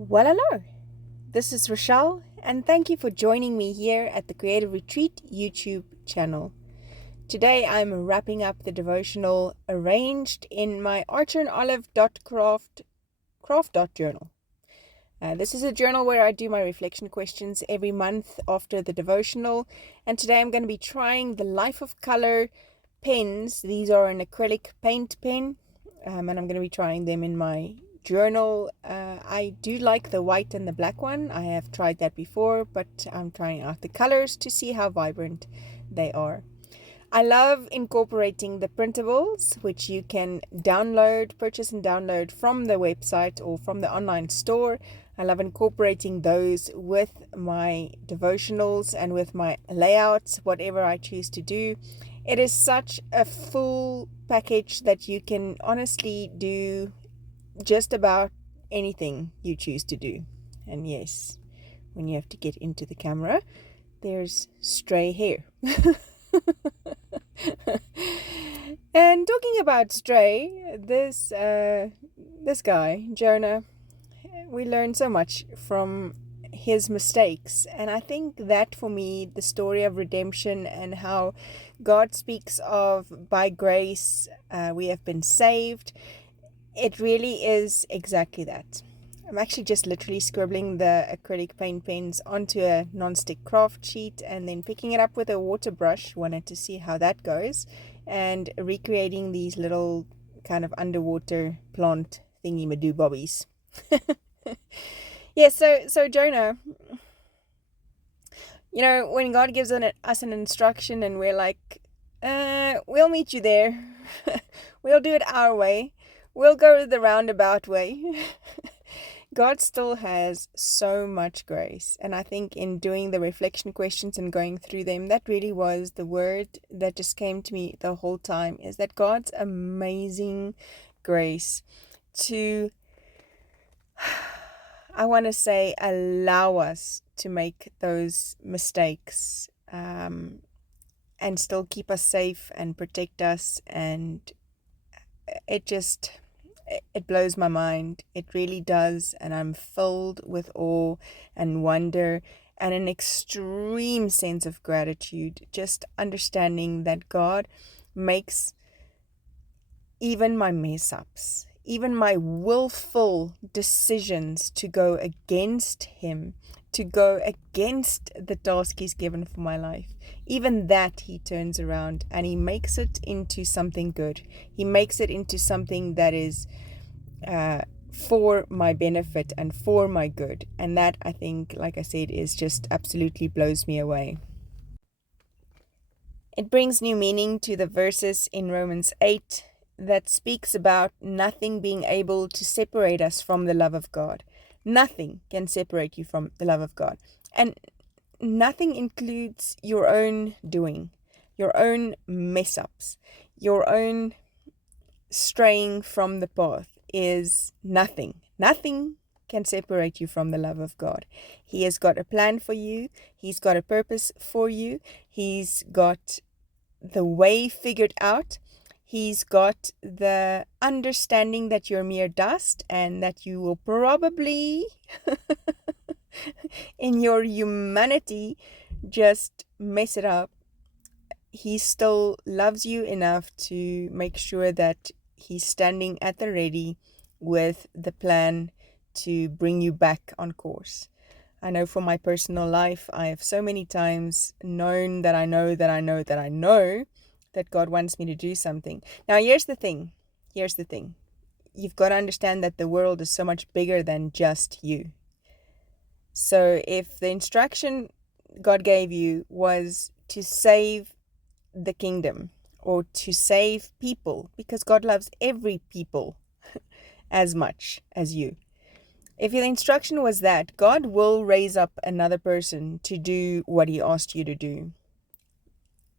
Well, hello. This is Rochelle, and thank you for joining me here at the Creative Retreat YouTube channel. Today I'm wrapping up the devotional arranged in my archerandolive.craft journal. This is a journal where I do my reflection questions every month after the devotional, and today I'm going to be trying the Life of Color pens. These are an acrylic paint pen, and I'm going to be trying them in my journal. I do like the white and the black one. I have tried that before, but I'm trying out the colors to see how vibrant they are. I love incorporating the printables, which you can purchase and download from the website or from the online store. I love incorporating those with my devotionals and with my layouts, whatever I choose to do. It is such a full package that you can honestly do just about anything you choose to do. And yes, when you have to get into the camera, there's stray hair. And talking about stray, this guy, Jonah, we learn so much from his mistakes. And I think that for me, the story of redemption and how God speaks of by grace we have been saved, it really is exactly that. I'm actually just literally scribbling the acrylic paint pens onto a non-stick craft sheet and then picking it up with a water brush. Wanted to see how that goes, and recreating these little kind of underwater plant thingy-madoo bobbies. Yeah, so Jonah, when God gives us an instruction and we're like, we'll meet you there. We'll do it our way. We'll go the roundabout way. God still has so much grace. And I think in doing the reflection questions and going through them, that really was the word that just came to me the whole time, is that God's amazing grace to, I want to say, allow us to make those mistakes and still keep us safe and protect us. And it blows my mind. It really does. And I'm filled with awe and wonder and an extreme sense of gratitude, just understanding that God makes even my mess ups, even my willful decisions to go against Him, to go against the task He's given for my life, even that He turns around and He makes it into something good. He makes it into something that is for my benefit and for my good. And that, I think, like I said, is just absolutely blows me away. It brings new meaning to the verses in Romans 8 that speaks about nothing being able to separate us from the love of God. Nothing can separate you from the love of God. And nothing includes your own doing, your own mess ups, your own straying from the path is nothing. Nothing can separate you from the love of God. He has got a plan for you. He's got a purpose for you. He's got the way figured out. He's got the understanding that you're mere dust and that you will probably, in your humanity, just mess it up. He still loves you enough to make sure that He's standing at the ready with the plan to bring you back on course. I know for my personal life, I have so many times known that I know that God wants me to do something. Now, here's the thing. You've got to understand that the world is so much bigger than just you. So if the instruction God gave you was to save the kingdom or to save people, because God loves every people as much as you. If the instruction was that, God will raise up another person to do what He asked you to do.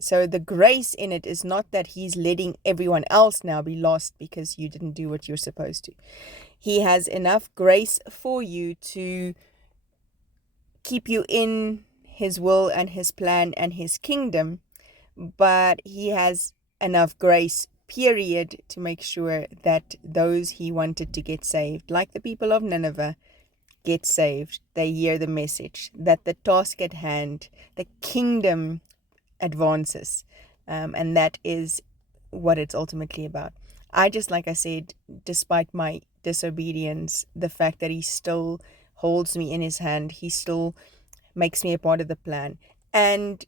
So the grace in it is not that He's letting everyone else now be lost because you didn't do what you're supposed to. He has enough grace for you to keep you in His will and His plan and His kingdom, but He has enough grace, period, to make sure that those He wanted to get saved, like the people of Nineveh, get saved, they hear the message, that the task at hand, the kingdom advances. And that is what it's ultimately about. Like I said, despite my disobedience, the fact that he still holds me in his hand, he still makes me a part of the plan. And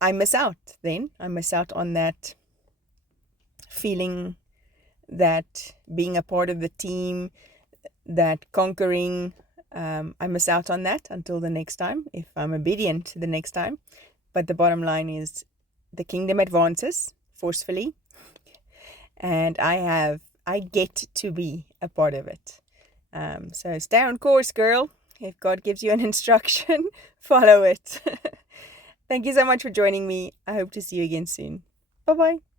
I miss out then. I miss out on that feeling, that being a part of the team, that conquering. I miss out on that until the next time, if I'm obedient the next time. But the bottom line is the kingdom advances forcefully, and I get to be a part of it. So stay on course, girl. If God gives you an instruction, follow it. Thank you so much for joining me. I hope to see you again soon. Bye-bye.